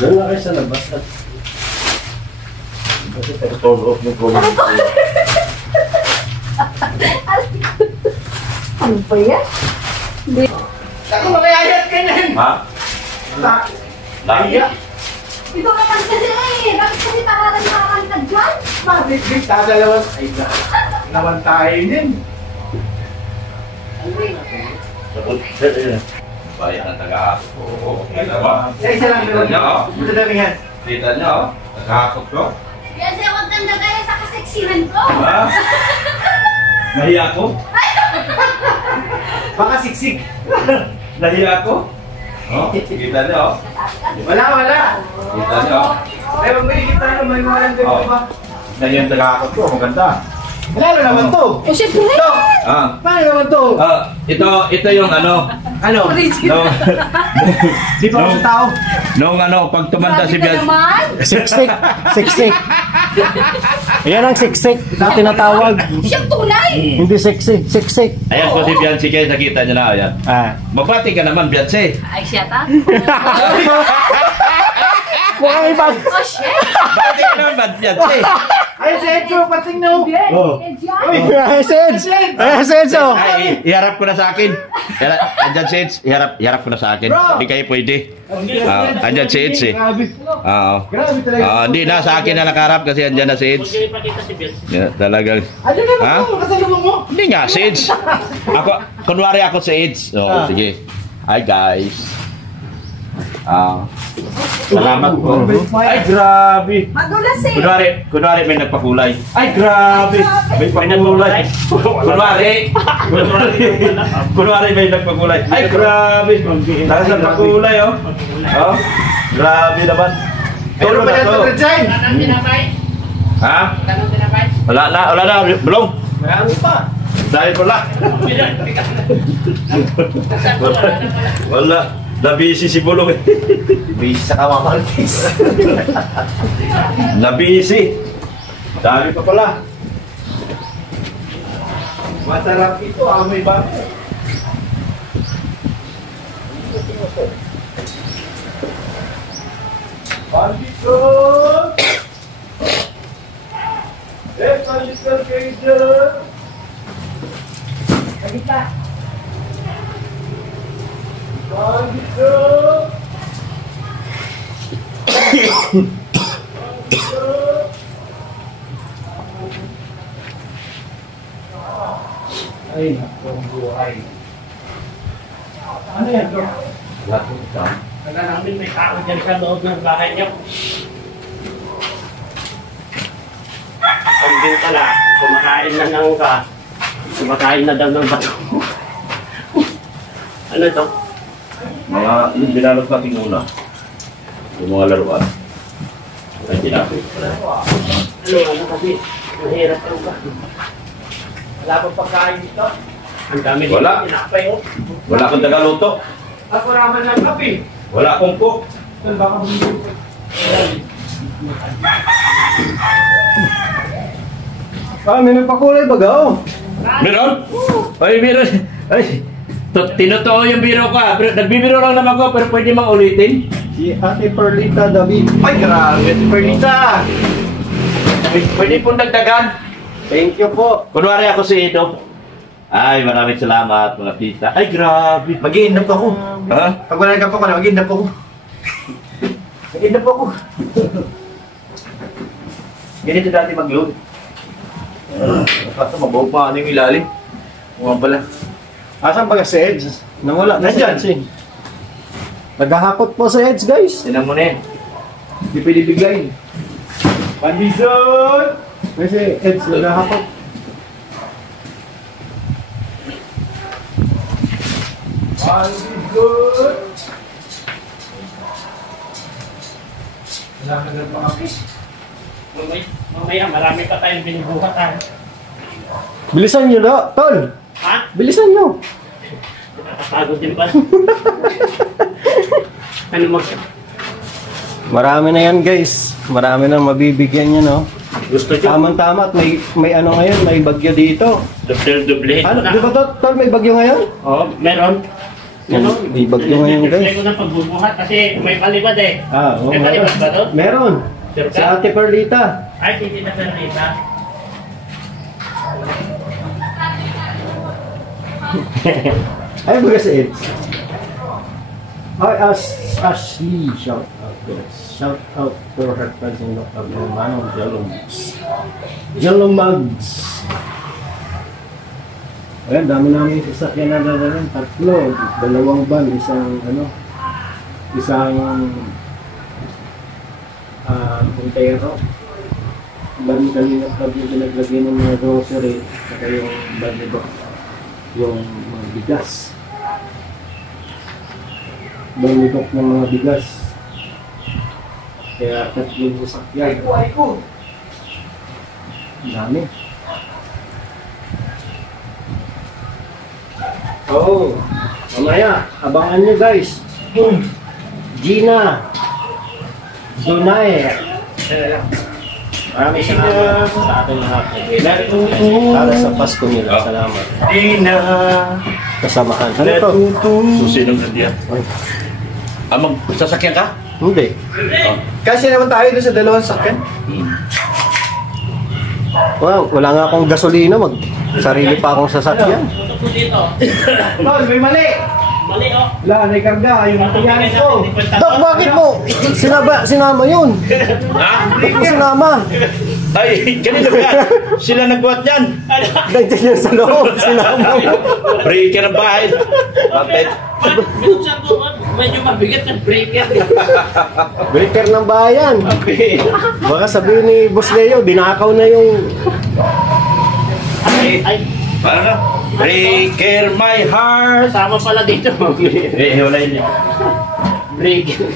Doon na kayo sa labas at... Kasi turn off yung phone. Ano ba yan? Ako makayayat ka na. Ha? Laya? Ito naman kasi eh. Bakit kasi tararan ka dyan? Bakit tatalawan? Ay, naman tayo din. Bayan ang taga-asok ko. Kita ba? Isa lang naman. Kita nyo? Madadalingan. Kita nyo? Taga-asok ko? Kasi huwag kang nagaya sa kaseksihan ko. Ha? Nahiya ko? Baka siksik. Nahiya ko? Oh, kita nyo? Wala. Kita nyo? Ay, magbili kita naman. Walang ganito ba? Na yung taga-asok ko, maganda. Wala naman to. O siyempre. Ito. Ah. Paano naman to? Ito yung ano. Ano? No, Di pa ako sa tao. nung pag tumanda si Bian. Siksik. Siksik. Yan ang siksik na tinatawag. Siyang tunay. Hindi sexy. Siksik. Ayan po si Biancy kayo, nakita nyo na. Ayan. Magbati ka naman, Biancy. Ay, siya ta? Mukhang ibang. Oh, shit. Bati ka naman, Biancy. Ay, sa Edso, pating no. Oh. Ay, Seds. Ay, Seds. Ay, iharap ko na sa akin. Andyan si Eds, iharap ko na sa akin. Hindi kayo pwede. Andyan si Eds eh. Oo. Grabe talaga. Hindi na, sa akin na nakaharap kasi andyan na si Eds. Talagang. Ano naman to? Kasalubong mo? Hindi nga, si Eds. Kunwari ako si Eds. Sige. Hi guys. Salamat po. Ay, grabe. Madulas eh. Kunwari may nagpakulay. Ay, grabe. May pakulay. Kunwari may nagpakulay. Ay, grabe. Dahil sa pakulay, oh. Oh, grabe naman. Pero pa yan ito, Richard. Ha? Wala na. Belum. Marami pa. Dahil wala. Wala. Nabisi si Bulong. Busy sa kamamaltis. Nabisi. Dami pa pala. Masarap ito, amoy bago. Bandito! Bandito kayo! Halika. Bandito! Ay, nakong buhay. Ano yan, Dok? Kaya namin may tao dyan sa loob ng bahay niyo. Pagdin pala, kumakain na ng kumakain na daw ng bato. Ano ito? Mga binalot natin muna. Yung mga laruan. Ay, tinapit. Ano kasi? Mahirap ang ba? Wala pang pagkain dito. Ang dami dito. Wala. Tinapay oh. Wala akong tagaluto. Ako raman lang kape. Wala akong cook. Saan baka bumili ko? May nagpakulay baga oh. Meron? Ay, meron. Ay, tinotoo yung biro ka. Nagbibiro lang naman ko, pero pwede mang ulitin. Si Ate Perlita David. Ay, grabe. Pernita. Pwede pong dagdagan. Thank you po. Kunwari ako si Ido. Ay, maraming salamat mga tita. Ay, grabe. Mag-iinap ako. Ha? Pag wala ka pa ko na, mag-iinap ako. Mag-iinap ako. Ganito dati mag-load. Kaso mabaw pa ano yung ilalim. Bumabala. Asan ba si Eds? Nawala na si Nandyan. Eds eh. Naghahakot po si Eds guys. Tinan mo na eh. Hindi pwede biglayin. Pandizon! Kasi Eds naghahakot. Pandizon! Wala ka na pa kami. Mamaya marami pa tayong binubuhat ha. Bilisan nyo na, Tol. Ha? Bilisan nyo. Nakapagod din pa. Ano mo? Marami na yan guys. Marami na mabibigyan nyo no. Gusto nyo? Tama-tama at may ano ngayon, may bagyo dito. Dublehin Ano, ko na. di ba Tol, may bagyo ngayon? Oo, meron. Ganun. May bagyo ngayon, guys. Try ko na pagbubuhat kasi may palibad eh. Oo, May palibad ba doon? Meron. Sure Si ka? Ate Perlita. Ay, hindi na Perlita. Ay, baga sa Eds. Ay, Ashley, shout out to us. Shout out to her cousin of Manong Jalomugs. Jalomugs. Ayan, dami namin sasakyan na dadalan. 3, 2 van, isang puntero. Van kanina pag yung pinaglagyan ng mga grocery, saka yung van nito, yung mga bigas. Balitok ng mga bigas. Kaya 3 sasakyan. Dami. Oo. Mamaya, abangan nyo guys. Gina. Donae. Maraming salamat sa ating lahat. Para sa Pasko nila. Salamat. Gina. Kasamahan. Ano to? Susi ng nandiyan. Magsasakyan ka? Hindi. Kasi naman tayo doon sa 2 sakyan. Wala nga akong gasolina. Sarili pa akong sasakyan. Tutok ko dito. Tol, may mali. Mali oh. Wala, may karga. Yung matiyanin ko. Dok, bakit mo? Sinama yun. Ha? Bakit mo sinama? Ay, kanina ba? Sila nagbuhat yan. Nandiyan yan sa loob. Sinama mo. Breaker ang bahay. Bakit? Minsan ko, medyo mabigat ng breaker. Breaker ng bayan. Baka sabihin ni Boss Leo, dinakaw na yung... Ay, Paano na? Breaker my heart. kasama pala dito. Wala yun. Breaker.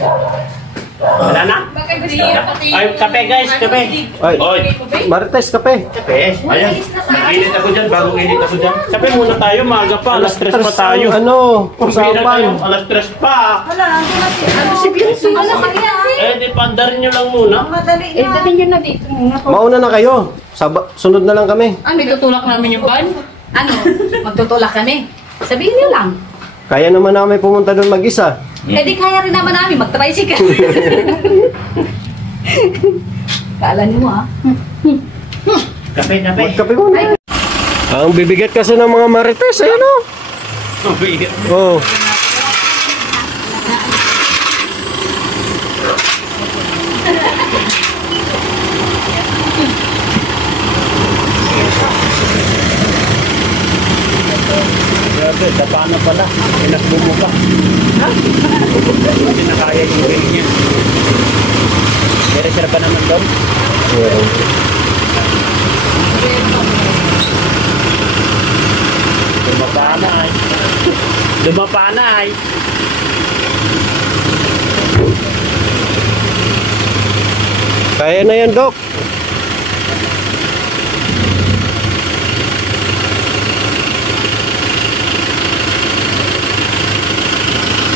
Wala na? Ay, kape guys, kape. Ay, Oy, Marites, kape. Kape. ayan. Mag-init ako dyan. Bagong init ako dyan. Kape muna tayo, maaga pa. Alas 3 pa tayo. Ano? Pabira tayo, Usapan. alas 3 pa. Wala, ano si Biansi? Ano si Biansi? Eh, di pandarin nyo lang muna. Madali na. Dati nyo na dito muna po. Mauna na kayo. Sunod na lang kami. Ano, itutulak namin yung van? Ano? Magtutulak kami. Sabihin niyo lang. Kaya naman namin pumunta doon mag-isa. Eh di kaya rin naman namin mag-tricycle. Kala niyo ah. Kape, kape. Magkape muna. Ang bibigat kasi ng mga Marites, ayan o. Oh. Grabe, dapa na pala. Pinakbo mo pa. Hindi na kaya yung ring niya. Meron pa naman doon. Dumapa na ay. Dumapa na ay. Kaya na yan, Dok.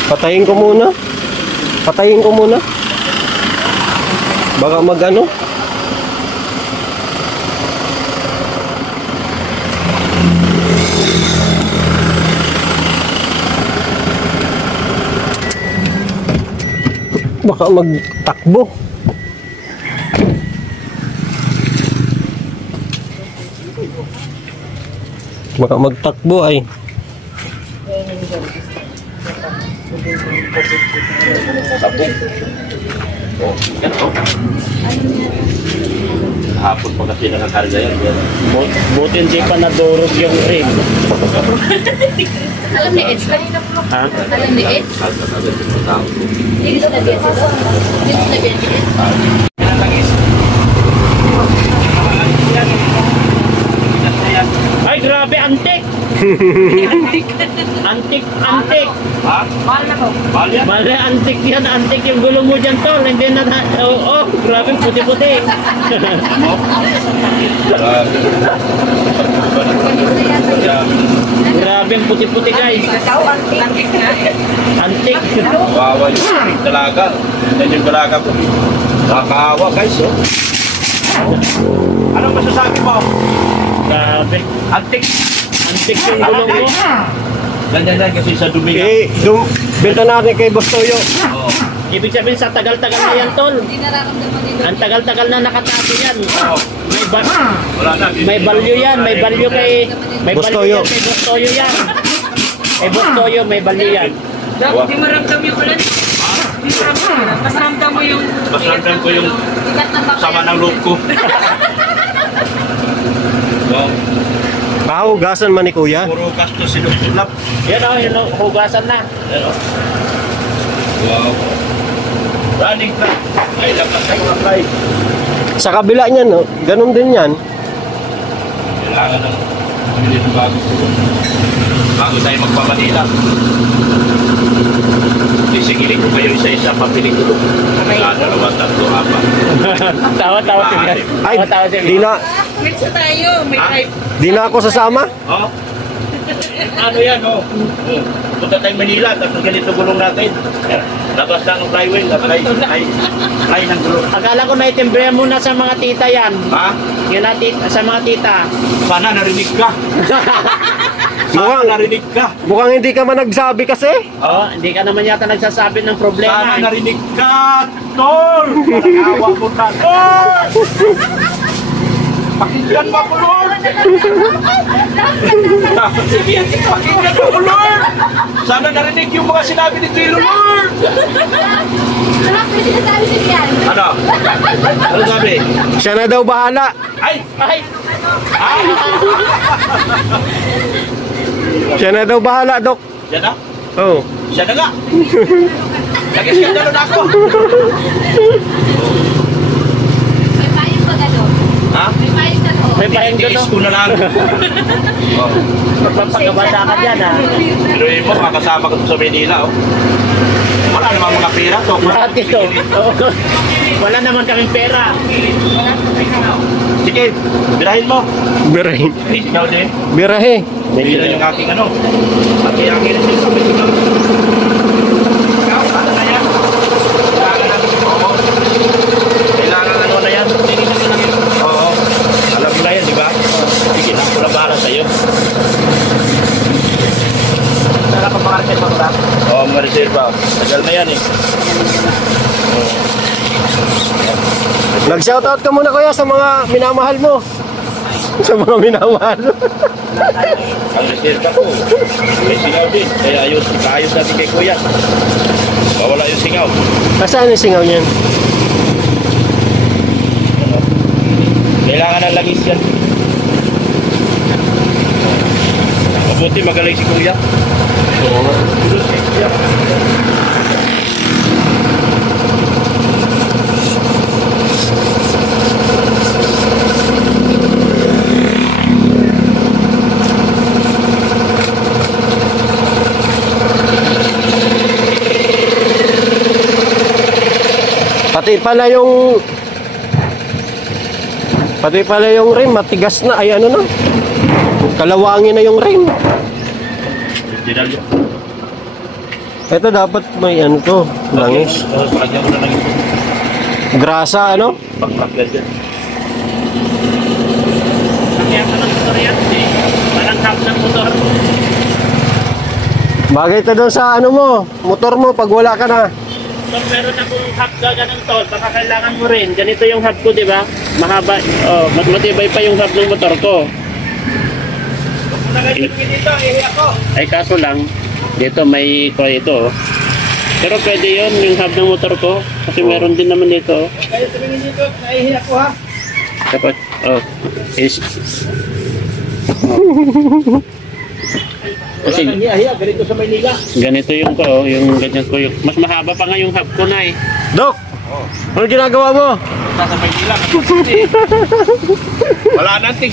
Patayin ko muna. Patayin ko muna. Baka mag-ano. Baka magtakbo. Baka magtakbo ay. Hapon pa kasi nakakarga yan. Buti hindi pa nadurog yung ring. Alam ni Eds, Ha? alam ni Eds. Dito na Biansi doon. Dito na Biansi Eds. Ay, grabe, antik! Antik, antik! Ha? Mahal na po. Mahal yan? Mali, antik yan, antik yung gulong mo dyan, tol. Hindi na, oh, grabe, puti-puti. Grabe ang puti-puti, guys. Antik na. Antik. Bawal yung dalaga. Yan yung dalaga ko. Nakakaawa guys, oh. Anong masasabi mo? Grabe. Antik. Antik yung gulong mo. Ganyan yan kasi sa dumi nga. Benta natin kay Boss Toyo. Oo. Ibig sabihin sa tagal-tagal na yan, tol. Hindi nararamdaman nila. Ang tagal-tagal na nakatago yan. Wala na. May value yan, may value kay... May Boss value Toyo. yan kay Boss Toyo yan. Kay Boss Toyo, may value yan. Di maramdam yung ulan. Di maramdam. Mas ramdam mo yung... Mas ramdam ko yung Bigat ng papel. sama ng loob ko. Wow. Pahugasan man ni Kuya. Puro kasto si Dr. Lap. Yan o, hugasan na. Ano? Wow. Running track. Ay, lakas ng mga fly. Sa kabila niyan, no? Ganun din yan. Kailangan ng pamili ng bago tayo magpamanila. Sisigilin ko kayo isa-isa pabili ko. Dalawa, tatlo, apat. Tawa-tawa si Bian. Ay, Tawa-tawa si di Bian. na, Mix na tayo. May Ah? type. di na ako sasama. Oh. Ano yan, oh? Punta tayong Manila, tapos ganito gulong natin. Labas lang ng flywheel, fly ng gulong. Akala ko naitimbrihan mo na sa mga tita yan. Ha? Yan na sa mga tita. Sana narinig ka. Sana Mukhang- narinig ka. Mukhang hindi ka man nagsabi kasi. Oh, hindi ka naman yata nagsasabi ng Sana problema. narinig ka, Tol! Parang awa mo na, Tol! Pakinggan mo ako, Lord! Sige, pakinggan mo ako, Lord! Sana narinig yung mga sinabi ni Tilo, Lord! Wala ko yung sinasabi ni Bian. Ano? Ano sabi? Siya na daw bahala. Ay! Ay, Ay! Siya na daw bahala, Dok. Yan na? Oh. Siya na nga! Nag-iskandalo na ako! May payong ba gano'n? Ha? May payong ka doon. may pahing Tiis doon. ko na lang. Oh. Magpapagabasa ka dyan, ha? Pero yun mo, makakasama ko sa Manila, oh. Wala namang mga pera to. Lahat ito. Oo. Wala naman kaming pera. Sige, birahin mo. Birahe. Ikaw din. Birahe. Bira yung aking ano. Aking rin sa may ikaw. Ikaw, ano na yan? Kailangan na. Oo. Kailangan ano na yan? Oo. Alam mo na yan, di ba? Sige lang, wala para sa'yo. Wala pa mga reserva ko lang. Oo, mga reserva. Tagal na yan eh. Nag-shoutout ka muna, Kuya, sa mga minamahal mo. Sa mga minamahal. Ang reserva ko, may singaw din. Kaya ayos natin kay Kuya. Mawala yung singaw. Nasaan yung singaw niyan? Kailangan ng langis yan. Mabuti magaling si Kuya. Oo. Pati pala yung rim, matigas na. Ay, ano na. Kalawangin na yung rim. Original yun. Ito dapat may ano to, langis. Oo, sa kanya ko na langis. Grasa, ano? Pag-plug yan. Kaya ka ng motor yan. Parang tap ng motor. Bagay to doon sa ano mo, motor mo pag wala ka na. Pag meron akong hub ka ganun tol, baka kailangan mo rin. Ganito yung hub ko, di ba? Mahaba. Oh, mas matibay pa yung hub ng motor ko. Dito, ako. Ay kaso lang, dito may ito. Pero pwede yun, yung hub ng motor ko. Kasi meron din naman dito. Kayo tumingin dito, naihi ako ha. Tapos, is... Wala nang hiya-hiya, ganito sa Maynila. Ganito yung ko, yung ganyan ko. Mas mahaba pa nga yung hub ko na eh. Dok, ano ginagawa mo? Sa Maynila, wala nating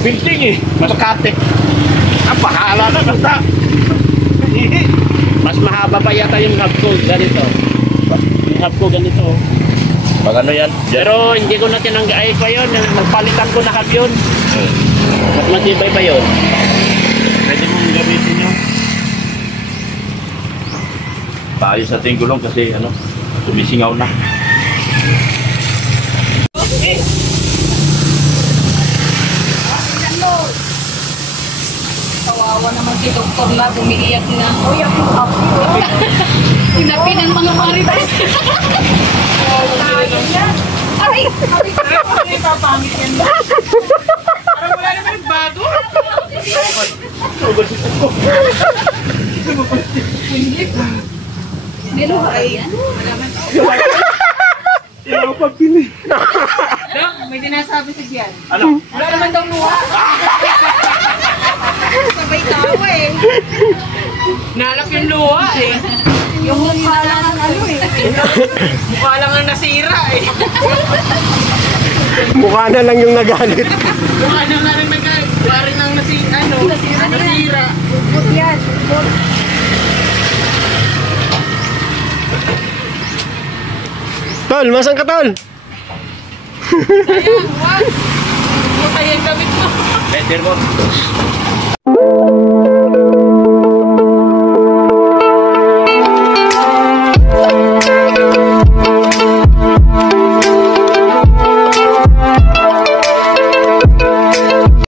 building eh. Makati. Ang bahala na basta. Mas mahaba pa yata yung hub ko, ganito. Yung hub ko ganito. Pag ano yan? Pero hindi ko na tinanggay pa yun. Nagpalitan ko na hub yun. Mas matibay pa yun. Pwede mong gamitin nyo. Paayos natin yung gulong kasi ano, tumisingaw na. Kawawa naman si Doktor na umiiyak na. Uy, ako ako. Tinapi ng mga marites. Aray! Aray! Papamit yan ba? Parang wala naman yung bago. Niluhay yan? Dok, may sinasabi si Dian. Ano? Wala naman daw luha. Sabay tawa eh. Nalak yung luha eh. Yung mukha lang ang ano eh. Mukha lang ang nasira eh. Mukha na lang yung nagalit. Mukha na nga rin mukha rin ang nasira. Bukod yan. Bukod. Tol, masan ka tol? Sayang, wag. Mukha yung gamit mo. Better mo.